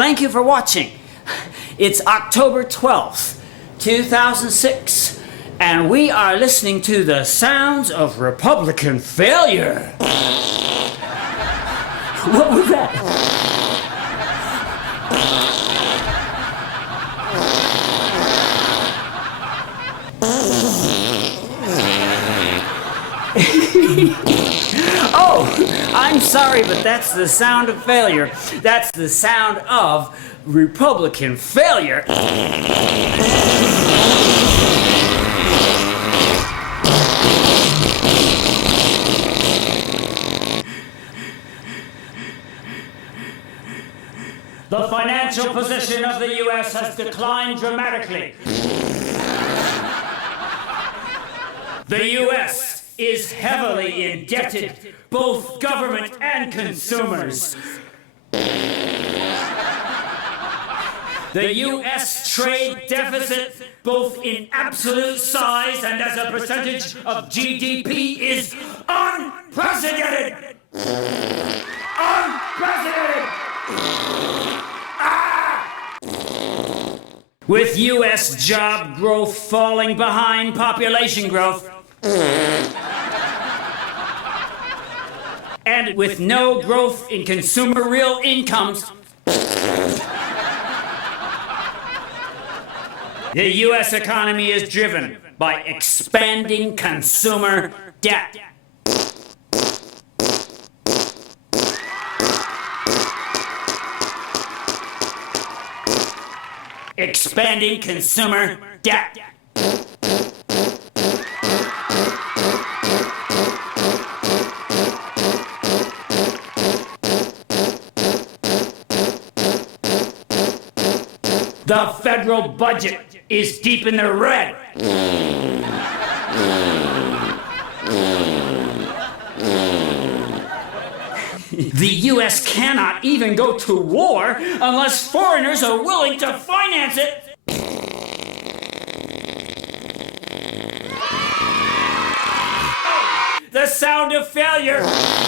Thank you for watching. It's October 12th, 2006, and we are listening to the sounds of Republican failure. What was that? Oh, I'm sorry, but that's the sound of failure. That's the sound of Republican failure. The financial position of the U.S. has declined dramatically. The U.S. is heavily indebted, both government and consumers. The U.S. trade deficit, both in absolute size and as a percentage of GDP, is unprecedented! Unprecedented! With U.S. job growth falling behind population growth, and with no growth in consumer real incomes, the U.S. economy is driven by expanding consumer debt. Expanding consumer debt. The federal budget is deep in the red. The U.S. cannot even go to war unless foreigners are willing to finance it. The sound of failure.